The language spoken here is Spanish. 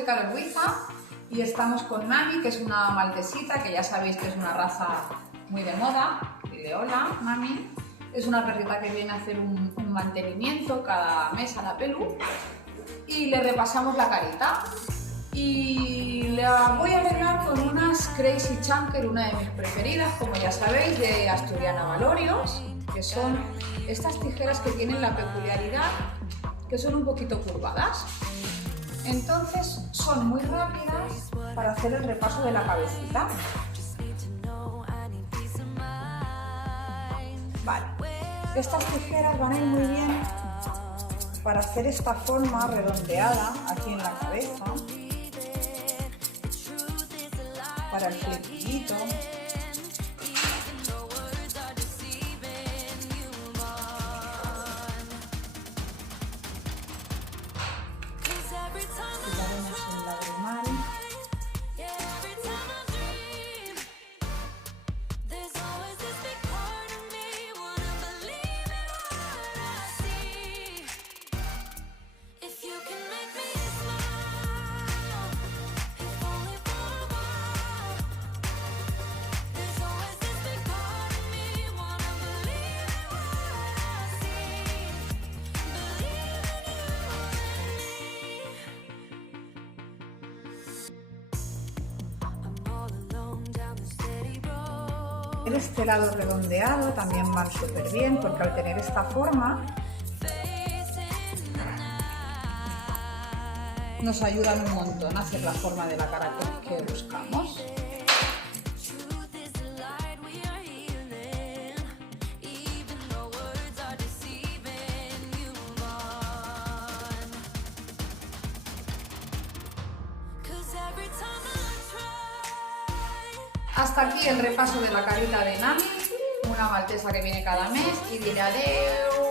soy Carol Buiza y estamos con Mami, que es una maltesita, que ya sabéis que es una raza muy de moda. Dile hola, Mami. Es una perrita que viene a hacer un mantenimiento cada mes a la Pelu y le repasamos la carita. Y la voy a arreglar con unas Crazy Chunker, una de mis preferidas, como ya sabéis, de Asturiana Valorios, que son estas tijeras que tienen la peculiaridad que son un poquito curvadas. Entonces son muy rápidas para hacer el repaso de la cabecita. Vale, estas tijeras van a ir muy bien para hacer esta forma redondeada aquí en la cabeza, para el flequillito. Quitaremos el lagrimal. Este lado redondeado también va súper bien porque al tener esta forma nos ayudan un montón a hacer la forma de la cara que buscamos. Hasta aquí el repaso de la carita de Nami, una maltesa que viene cada mes, y diré adiós.